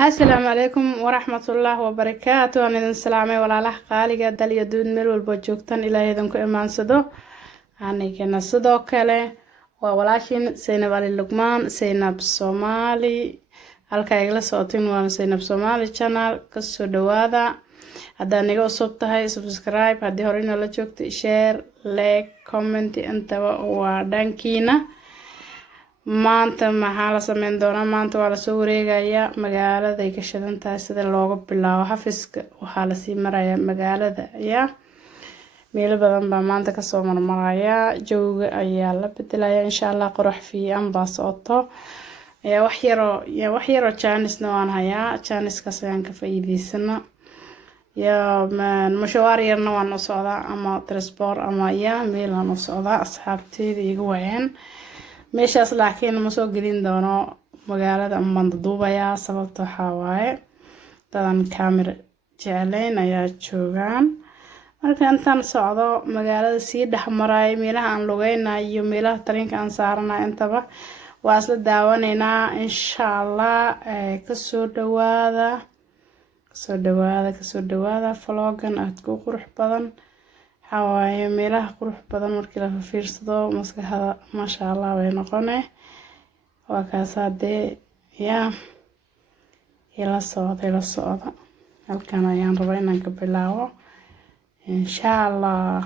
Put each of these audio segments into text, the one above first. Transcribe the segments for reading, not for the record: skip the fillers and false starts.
السلام عليكم ورحمة الله وبركاته. أنا إذن سلامي ولا لح qaaliga dal iyo duud meel walba joogtan ilaahay idinku imaansado anigana sidoo kale waa walaashin Zainab Ali Luqmaan Zainab Somali halka ay la socotin waa Zainab Somali channel kasoo dhawaada haddii niga cusub tahay subscribe haddii hore inoo la joogto share like comment intaba waa dhankiina maanta maxaa la sameyn doonaa maanta waa la soo wareegayaa magaalada ay ka shidan tahay sida looga bilaabo xafiiska waxaa la sii marayaa magaalada meelo badan baa maanta ka soo marmaraya jawga ayaa la bedelayaa insha Allah qurux fiican baa socoto wax yaro jaanisna waan hayaa jaaniskaas ayaan ka faa'iideysana mashawaar yarna waan u socdaa ama transport ama meel aan u socdaa asxaabteeda igu wayaan meeshaas laakiin ma soo gelin doono magaalada ama duubaya sababta waxa waaye dadan camera jecelayn ayaa joogaan marka intaan socdo magaalada sii dhaxmaray meelaha aan lugeynayo iyo meelaha tareenka aan saaranayo intaba waa isla daawanaynaa insha Allah kasoo dhawaada vlogan aad ku qurux badan حواي ميله قروح بدن markii la fiirsado maskaxda ma sha Allah way noqonay waa kaasade ila socda halkan ayaan rabaa inaan ka bilaabo insha Allah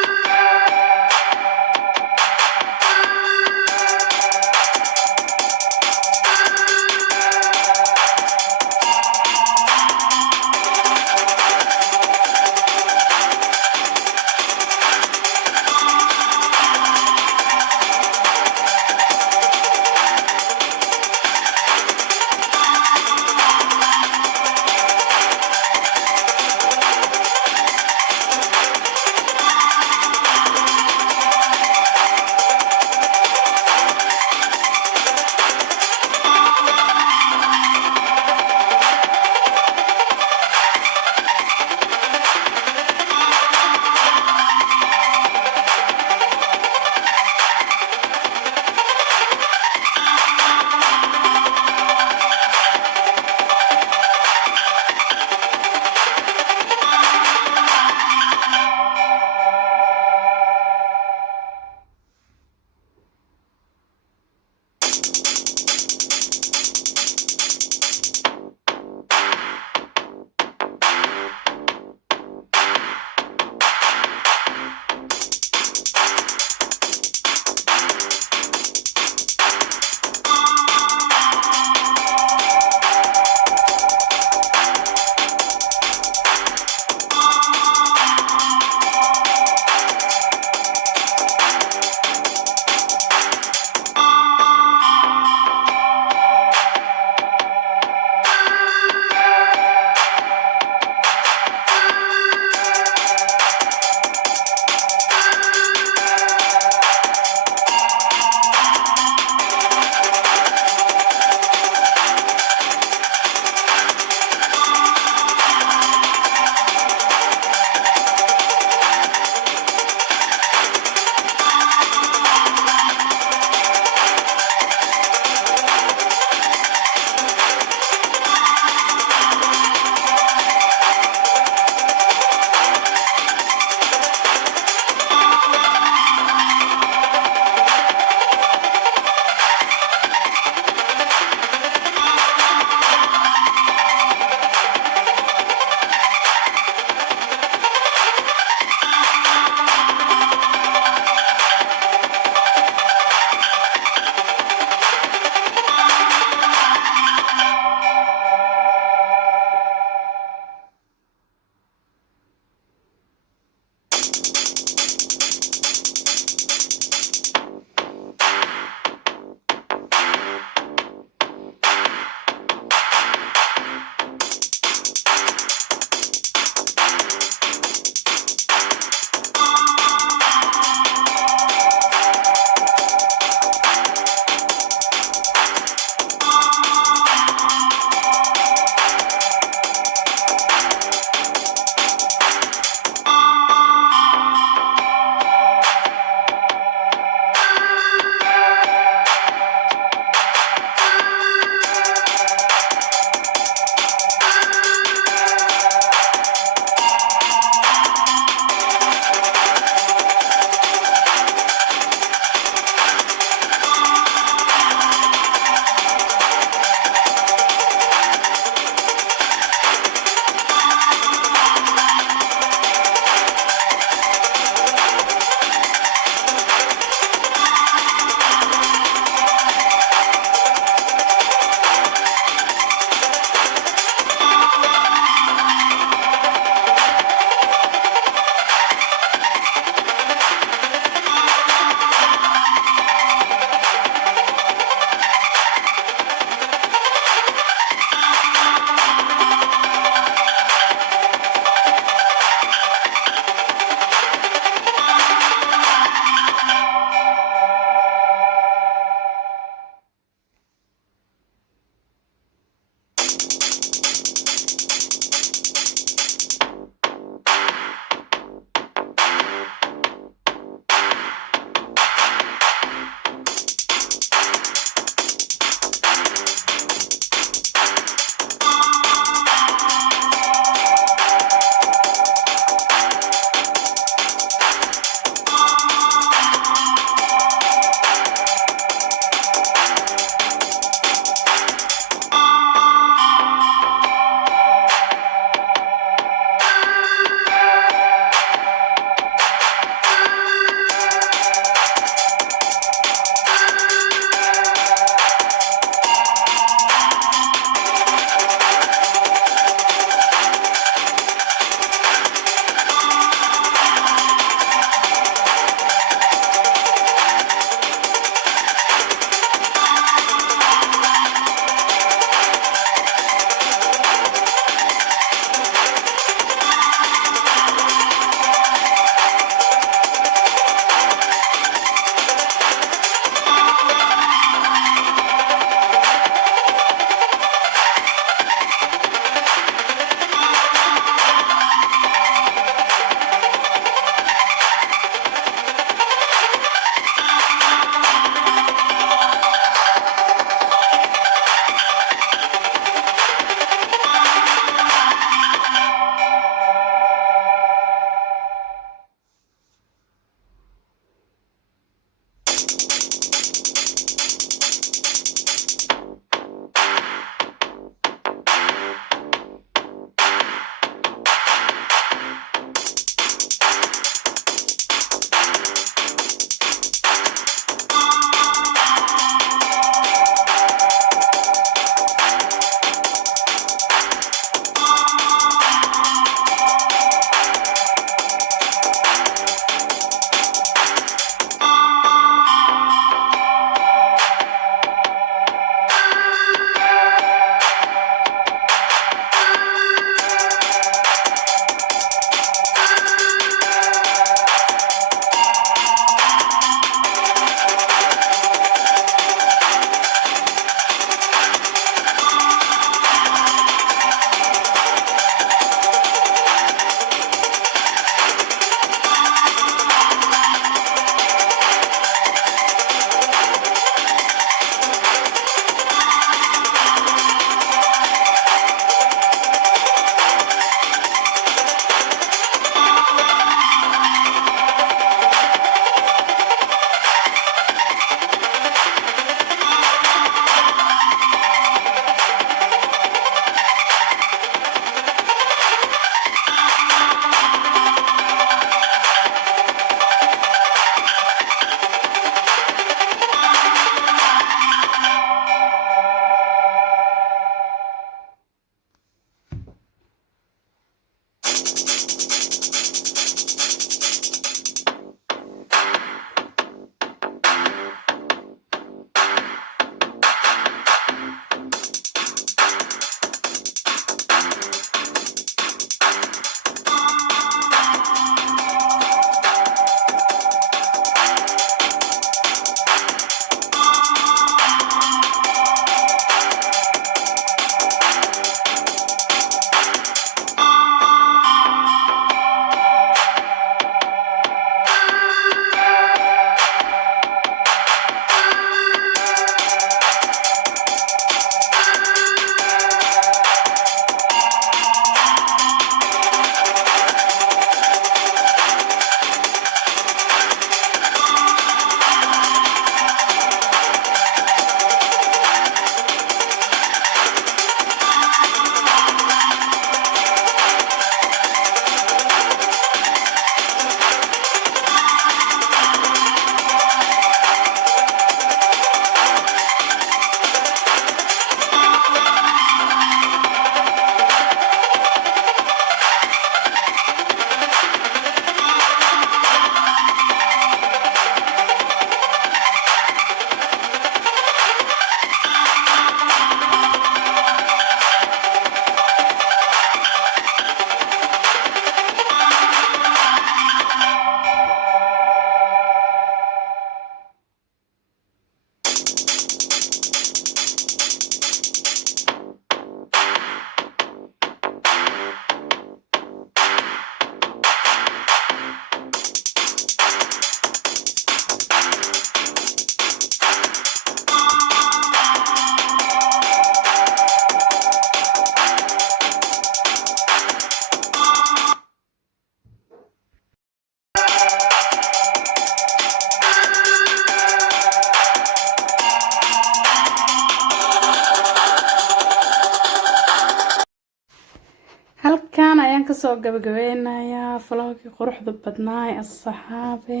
halkaan ayaan kasoo gabagabeynayaa vlogii quruxda badnaay asxaabe.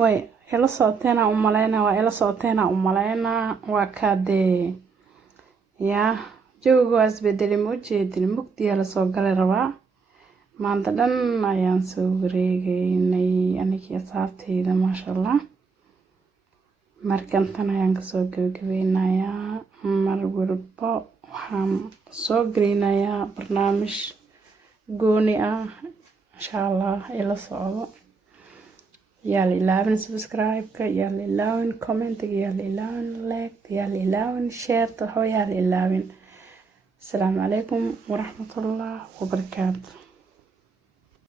way ila socoteena u maleynaa waa kaadee yaa joogo asbedeli muujeedin mugdiya la soo galay rabaa maanta dhan ayaan soo wareegaynay anigii asxaabteyda maasha Allah. markan tan ayaan kasoo gabagabeynayaa mar walba waxaan soo gelinayaa barnaamij gooni ah insha Allah ila socdo. yaa la ilaawin subscribe-ka, yaa la ilaawin comment-ga, yaa la ilaawin like, yaa la ilaawin share-ta, yaa la ilaawin. Assalaamu calaykum waraxmatullaahi wabarakaatuh.